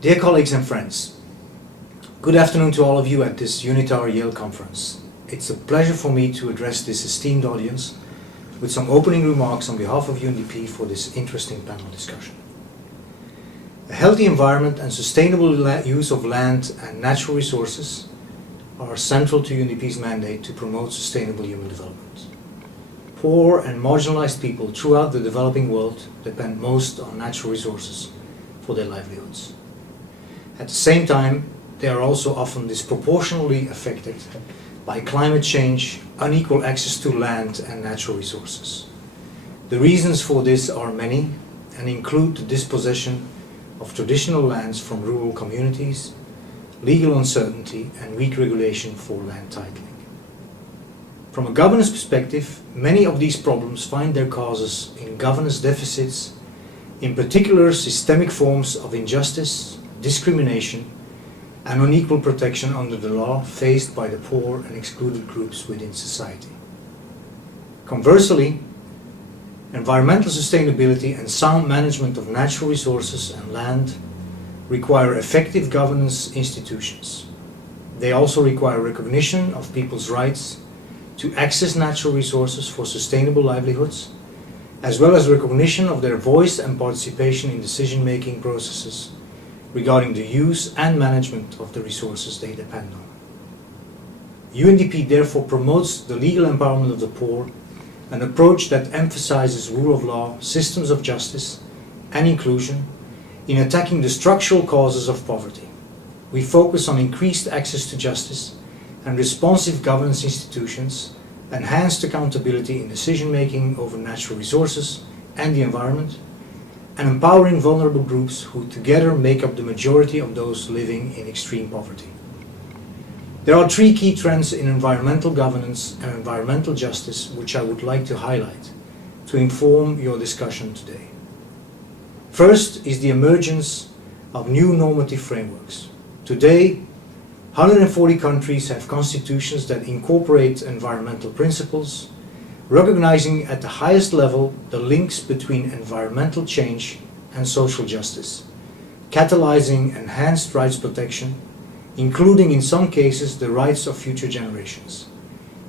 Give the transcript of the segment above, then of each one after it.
Dear colleagues and friends, good afternoon to all of you at this UNITAR-Yale Conference. It's a pleasure for me to address this esteemed audience with some opening remarks on behalf of UNDP for this interesting panel discussion. A healthy environment and sustainable use of land and natural resources are central to UNDP's mandate to promote sustainable human development. Poor and marginalized people throughout the developing world depend most on natural resources for their livelihoods. At the same time, they are also often disproportionately affected by climate change, unequal access to land and natural resources. The reasons for this are many and include the dispossession of traditional lands from rural communities, legal uncertainty and weak regulation for land titling. From a governance perspective, many of these problems find their causes in governance deficits, in particular systemic forms of injustice, discrimination and unequal protection under the law faced by the poor and excluded groups within society. Conversely, environmental sustainability and sound management of natural resources and land require effective governance institutions. They also require recognition of people's rights to access natural resources for sustainable livelihoods, as well as recognition of their voice and participation in decision-making processes regarding the use and management of the resources they depend on. UNDP therefore promotes the legal empowerment of the poor, an approach that emphasizes rule of law, systems of justice and inclusion in attacking the structural causes of poverty. We focus on increased access to justice and responsive governance institutions, enhanced accountability in decision-making over natural resources and the environment, and empowering vulnerable groups who together make up the majority of those living in extreme poverty. There are three key trends in environmental governance and environmental justice which I would like to highlight to inform your discussion today. First is the emergence of new normative frameworks. Today, 140 countries have constitutions that incorporate environmental principles, recognizing at the highest level the links between environmental change and social justice, catalyzing enhanced rights protection, including in some cases the rights of future generations.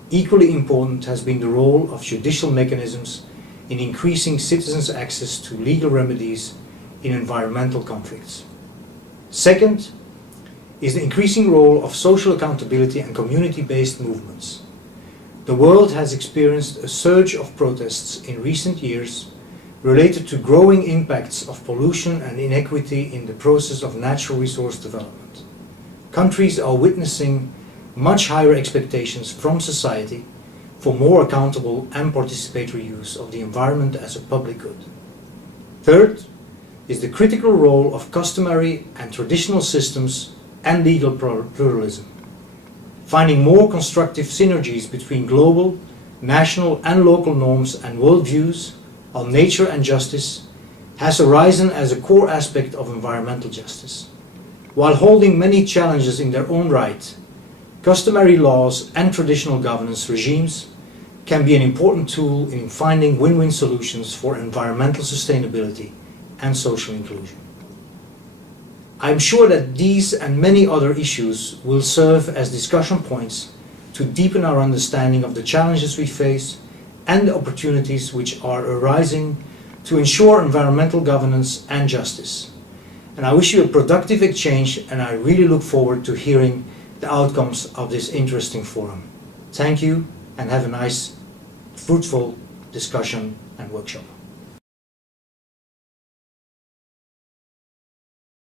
Equally important has been the role of judicial mechanisms in increasing citizens' access to legal remedies in environmental conflicts. Second is the increasing role of social accountability and community-based movements. The world has experienced a surge of protests in recent years related to growing impacts of pollution and inequity in the process of natural resource development. Countries are witnessing much higher expectations from society for more accountable and participatory use of the environment as a public good. Third is the critical role of customary and traditional systems and legal pluralism. Finding more constructive synergies between global, national and local norms and worldviews on nature and justice has arisen as a core aspect of environmental justice. While holding many challenges in their own right, customary laws and traditional governance regimes can be an important tool in finding win-win solutions for environmental sustainability and social inclusion. I am sure that these and many other issues will serve as discussion points to deepen our understanding of the challenges we face and the opportunities which are arising to ensure environmental governance and justice. And I wish you a productive exchange, and I really look forward to hearing the outcomes of this interesting forum. Thank you and have a nice, fruitful discussion and workshop.